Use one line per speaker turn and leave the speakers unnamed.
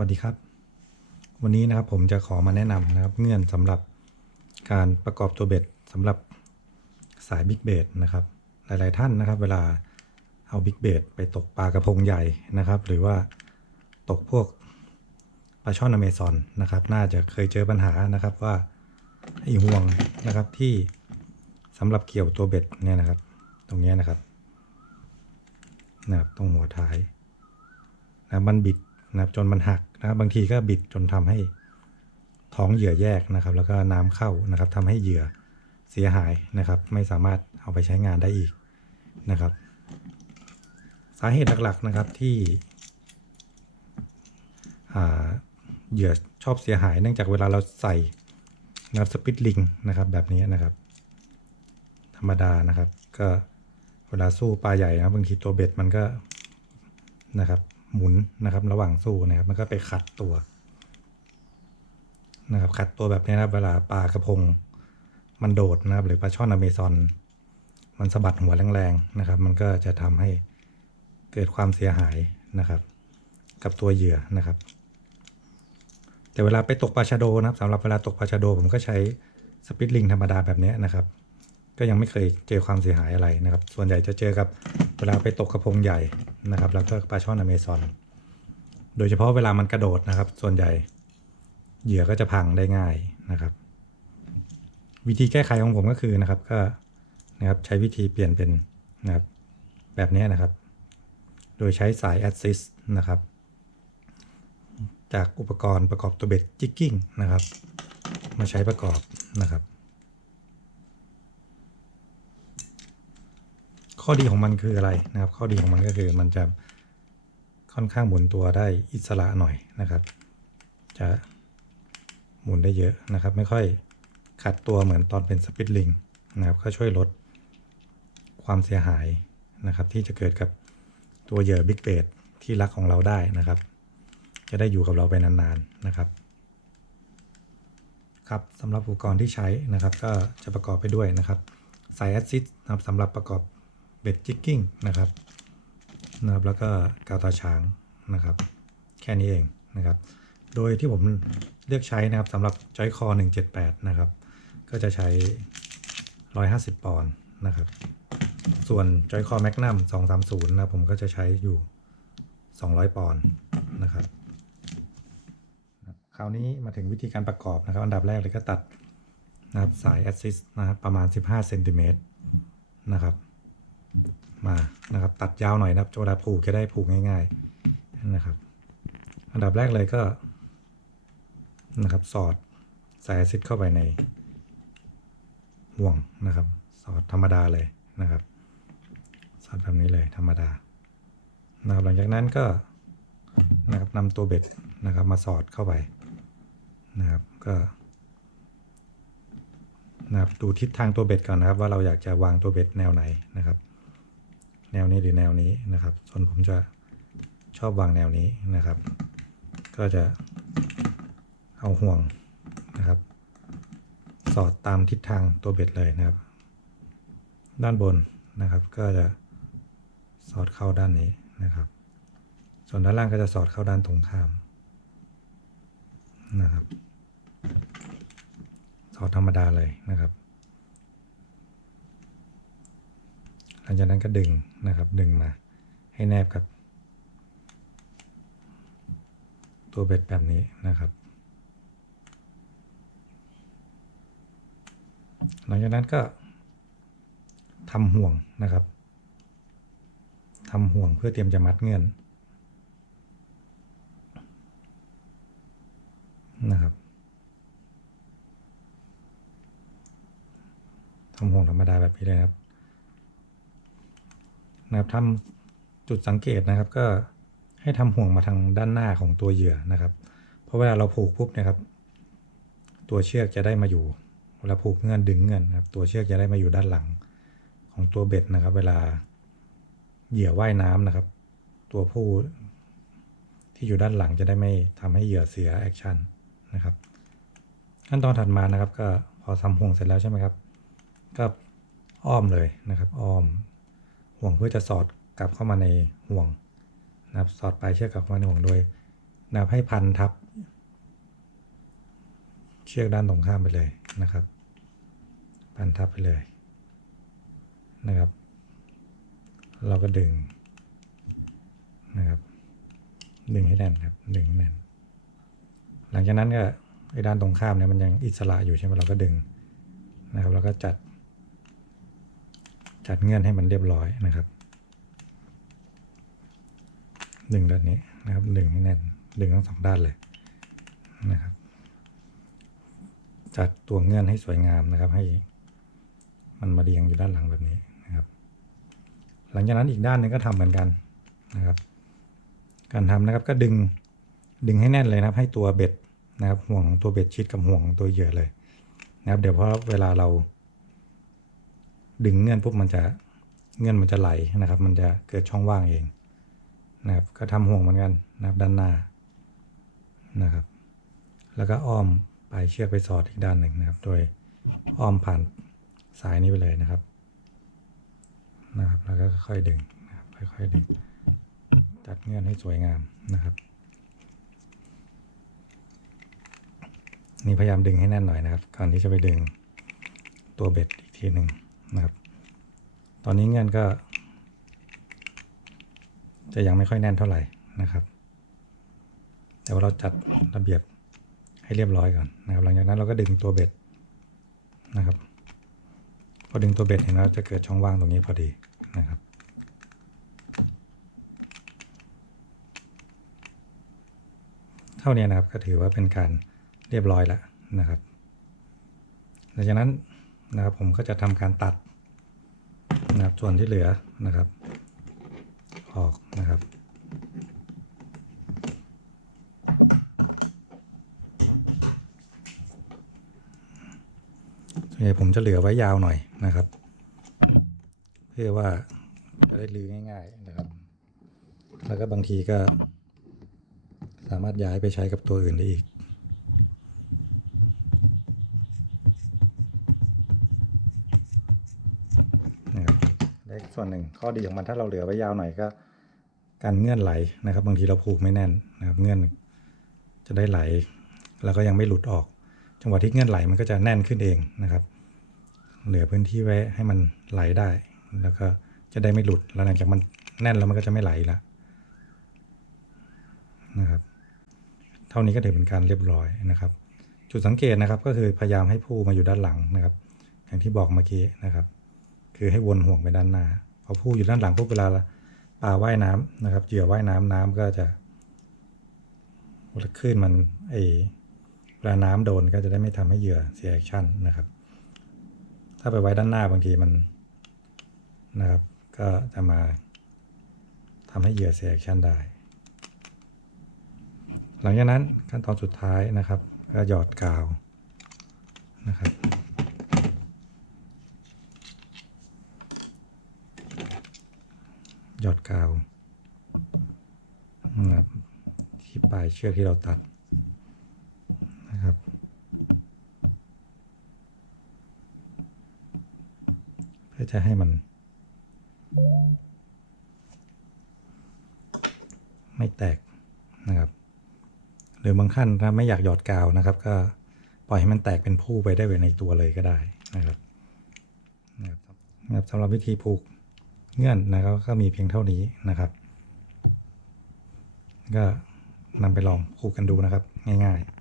วัสดีครับ วันนี้นะครับผมจะขอมาแนะนำนะครับเงื่อนสำหรับการประกอบตัวเบ็ดสำหรับสายบิ๊กเบดนะครับ หลาย ๆ ท่านนะครับ เวลาเอาบิ๊กเบดไปตกปลากระพงใหญ่นะครับ หรือว่าตกพวกปลาช่อนอเมซอนนะครับ น่าจะเคยเจอปัญหานะครับว่าไอห่วงนะครับที่สำหรับเกี่ยวตัวเบ็ดเนี่ยนะครับ ตรงนี้นะครับนะครับตรงหัวท้ายนะมันบิด นะครับจนมันหักนะครับบางทีก็บิดจนทำให้ท้องเหยื่อแยกนะครับ แล้วก็น้ำเข้านะครับทำให้เหยื่อเสียหายนะครับ ไม่สามารถเอาไปใช้งานได้อีกนะครับ สาเหตุหลักๆนะครับที่เหยื่อชอบเสียหายเนื่องจากเวลาเราใส่นะครับสปิตลิงนะครับแบบนี้นะครับ ธรรมดานะครับ ก็เวลาสู้ปลาใหญ่นะครับบางทีตัวเบ็ดมันก็นะครับ หมุนนะครับ ระหว่างสู้นะครับ มันก็ไปขัดตัวนะครับ ขัดตัวแบบนี้นะครับ เวลาปลากระพง มันโดดนะครับ หรือปลาช่อนอเมซอน มันสะบัดหัวแรงๆนะครับ มันก็จะทำให้เกิดความเสียหายนะครับ กับตัวเหยื่อนะครับ แต่เวลาไปตกปลาชะโดนะครับสำหรับเวลาตกปลาชะโด ผมก็ใช้สปิตลิงธรรมดาแบบนี้นะครับก็ยังไม่เคยเจอความเสียหายอะไรนะครับ ส่วนใหญ่จะเจอกับเวลาไปตกกระพงใหญ่ นะครับ แล้วก็ปลาช่อนอเมซอน โดยเฉพาะเวลามันกระโดดนะครับ ส่วนใหญ่เหยื่อก็จะพังได้ง่ายนะครับ วิธีแก้ไขของผมก็คือนะครับ ก็นะครับใช้วิธีเปลี่ยนเป็นนะครับแบบนี้นะครับ โดยใช้สาย Assist นะครับ จากอุปกรณ์ประกอบตัวเบ็ดจิกกิ้งนะครับ มาใช้ประกอบนะครับ ข้อดีของมันคืออะไรนะครับ ข้อดีของมันก็คือมันจะค่อนข้างหมุนตัวได้อิสระหน่อยนะครับ จะหมุนได้เยอะนะครับ ไม่ค่อยขัดตัวเหมือนตอนเป็นสปิตลิงนะครับก็ช่วยลดความเสียหายนะครับ ที่จะเกิดกับตัวเหยื่อบิ๊กเบดที่รักของเราได้นะครับ จะได้อยู่กับเราไปนานๆนะครับ ครับสำหรับอุปกรณ์ที่ใช้นะครับ ก็จะประกอบไปด้วยนะครับสายแอซิสนะครับสำหรับประกอบ เบ็ดจิกกิ้งนะครับนะครับแล้วก็กาวตาช้างนะครับ แค่นี้เองนะครับ โดยที่ผมเลือกใช้นะครับสำหรับจอยคอ 178 นะครับ ก็จะใช้ 150 ปอนด์นะครับ ส่วนจอยคอแมกนัม230 นะผมก็จะใช้อยู่ 200 ปอนด์นะครับ คราวนี้มาถึงวิธีการประกอบนะครับ อันดับแรกเลยก็ตัดนะครับสายแอสซิสนะครับประมาณ 15 เซนติเมตรนะครับ มานะครับ ตัดยาวหน่อยนะครับเวลาผูกจะได้ผูกง่าย ๆนะครับ อันดับแรกเลยก็นะครับ สอดสายอสซิสเข้าไปในห่วงนะครับ สอดธรรมดาเลยนะครับ สอดแบบนี้เลยธรรมดานะครับหลังจากนั้นก็นะครับนำตัวเบ็ดนะครับมาสอดเข้าไปนะครับก็นะครับดูทิศทางตัวเบ็ดก่อนนะครับ ว่าเราอยากจะวางตัวเบ็ดแนวไหนนะครับ แนวนี้หรือแนวนี้นะครับ ส่วนผมจะชอบวางแนวนี้นะครับ ก็จะเอาห่วงนะครับ สอดตามทิศทางตัวเบ็ดเลยนะครับ ด้านบนนะครับ ก็จะสอดเข้าด้านนี้นะครับ ส่วนด้านล่างก็จะสอดเข้าด้านตรงข้ามนะครับ สอดธรรมดาเลยนะครับ หลังจากนั้นก็ดึงนะครับดึงมาให้แนบกับ ตัวเบ็ดแบบนี้นะครับ หลังจากนั้นก็ทำห่วงนะครับทำห่วงเพื่อเตรียมจะมัดเงื่อนนะครับทำห่วงธรรมดาแบบนี้เลยครับ นะครับทำจุดสังเกตนะครับ ก็ให้ทำห่วงมาทางด้านหน้าของตัวเหยื่อนะครับ เพราะเวลาเราผูกปุ๊บเนะครับ ตัวเชือกจะได้มาอยู่เวลาผูกเงื่อนดึงเงื่อนนะครับ ตัวเชือกจะได้มาอยู่ด้านหลังของตัวเบ็ดนะครับ เวลาเหยื่อว่ายน้ำนะครับ ตัวผู้ที่อยู่ด้านหลังจะได้ไม่ทำให้เหยื่อเสียแอคชั่นนะครับ ขั้นตอนถัดมานะครับ ก็พอทำห่วงเสร็จแล้วใช่ไหมครับ ก็อ้อมเลยนะครับ อ้อม ห่วงเพื่อจะสอดกลับเข้ามาในห่วงนะครับสอดปลายเชือกกลับเข้ามาในห่วงโดยนะครับให้พันทับ เชือกด้านตรงข้ามไปเลยนะครับ พันทับไปเลยนะครับ เราก็ดึงนะครับดึงให้แน่นครับดึงให้แน่น หลังจากนั้นก็ไอ้ด้านตรงข้ามเนี่ยมันยังอิสระอยู่ใช่ไหมเราก็ดึงนะครับ แล้วก็จัด จัดเงื่อนให้มันเรียบร้อยนะครับดึงด้านนี้นะครับดึงให้แน่นดึงทั้งสองด้านเลยนะครับ จัดตัวเงื่อนให้สวยงามนะครับ ให้มันมาเรียงอยู่ด้านหลังแบบนี้นะครับ หลังจากนั้นอีกด้านหนึงก็ทำเหมือนกันนะครับ การทำนะครับก็ดึงดึงให้แน่นเลยนะครับ ให้ตัวเบ็ดนะครับห่วงของตัวเบ็ดชิดกับห่วงของตัวเหยื่อเลยนะครับ เดี๋ยวเพราะเวลาเรา ดึงเงื่อนปุ๊บมันจะเงื่อนมันจะไหลนะครับ มันจะเกิดช่องว่างเองนะครับก็ทำห่วงเหมือนกันนะครับด้านหน้านะครับ แล้วก็อ้อมปลายเชือกไปสอดอีกด้านหนึ่งนะครับ โดยอ้อมผ่านสายนี้ไปเลยนะครับนะครับ แล้วก็ค่อยดึงนะครับค่อยๆดึง จัดเงื่อนให้สวยงามนะครับนี่พยายามดึงให้แน่นหน่อยนะครับก่อนที่จะไปดึงตัวเบ็ดอีกทีหนึ่ง นะครับ ตอนนี้เงื่อนก็ จะยังไม่ค่อยแน่นเท่าไหร่นะครับ แต่ว่าเราจัดระเบียบให้เรียบร้อยก่อนนะครับ หลังจากนั้นเราก็ดึงตัวเบ็ดนะครับ พอดึงตัวเบ็ดเห็นแล้วจะเกิดช่องว่างตรงนี้พอดีนะครับเท่านี้นะครับก็ถือว่าเป็นการเรียบร้อยแล้วนะครับ หลังจากนั้น นะครับ ผมก็จะทำการตัดนะครับส่วนที่เหลือนะครับ ออกนะครับ ส่วนใหญ่ผมจะเหลือไว้ยาวหน่อยนะครับ เพื่อว่าจะได้ลื้อง่ายๆนะครับ แล้วก็บางทีก็สามารถย้ายไปใช้กับตัวอื่นได้อีก และอีกส่วนหนึ่งข้อดีของมันถ้าเราเหลือไว้ยาวหน่อยก็การเงื่อนไหลนะครับ บางทีเราผูกไม่แน่นนะครับ เงื่อนจะได้ไหล แล้วก็ยังไม่หลุดออก จังหวะที่เงื่อนไหลมันก็จะแน่นขึ้นเองนะครับ เหลือพื้นที่ไว้ให้มันไหลได้ แล้วก็จะได้ไม่หลุดแล้วหลังจากมันแน่นแล้วมันก็จะไม่ไหลล้วนะครับ เท่านี้ก็ถือเป็นการเรียบร้อยนะครับ จุดสังเกตนะครับก็คือพยายามให้ผู้มาอยู่ด้านหลังนะครับ อย่างที่บอกเมื่อกี้นะครับ คือให้วนห่วงไปด้านหน้าพอผู้อยู่ด้านหลังปุ๊บเวลาปลาว่ายน้ำนะครับเหยื่อว่ายน้ำน้ำก็จะเวลาคลื่นมันไอเวลาน้ำโดนก็จะได้ไม่ทำให้เหยื่อเสียแอคชั่นนะครับ ถ้าไปไว้ด้านหน้าบางทีมันนะครับ ก็จะมาทำให้เหยื่อเสียแอคชั่นได้ หลังจากนั้นขั้นตอนสุดท้ายนะครับ ก็หยอดกาวนะครับ ห ยอดกาวนะครับที่ปลายเชือกที่เราตัดนะครับเพื่อจะให้มัน ไม่แตกนะครับ หรือบางขั้นถ้าไม่อยากหยอดกาวนะครับ ก็ปล่อยให้มันแตกเป็นผู้ไปได้ในตัวเลยก็ได้นะครับนะครับสำหรับวิธีผูก เงื่อนนะก็มีเพียงเท่านี้นะครับ ก็นำไปลองคู่กันดูนะครับ ง่าย ๆ